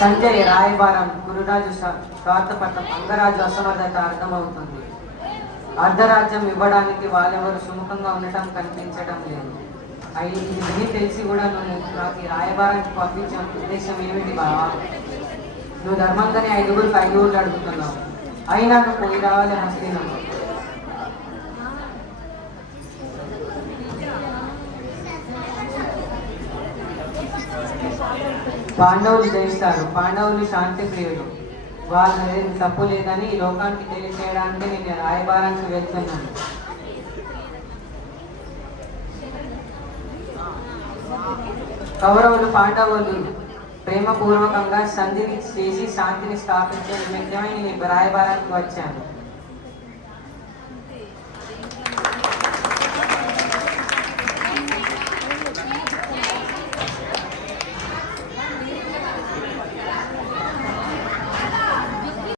సంజయ్ రాయబారం గురురాజు స్వార్థపట్నం అంగరాజు అసమర్థత అర్థమవుతుంది. అర్ధరాజ్యం ఇవ్వడానికి వాళ్ళెవరు సుముఖంగా ఉండటం కనిపించడం లేదు. ఇవన్నీ తెలిసి కూడా నువ్వు నాకు ఈ రాయబారానికి పంపించే ఉద్దేశం ఏమిటి బావా? నువ్వు ధర్మంగానే 5 ఊళ్ళు అడుగుతున్నావు, అయినా నువ్వు పోయి రావాలి హస్తినమ్మ. పాండవులు జయిస్తారు. పాండవులు శాంతి ప్రియులు. వాళ్ళు తప్పు లేదని ఈ లోకానికి తెలియచేయడానికి నేను రాయబారానికి వెళ్తున్నాను. కౌరవులు పాండవులు ప్రేమపూర్వకంగా సంధిని చేసి శాంతిని స్థాపించే నిమిత్తమై నేను రాయబారానికి వచ్చాను.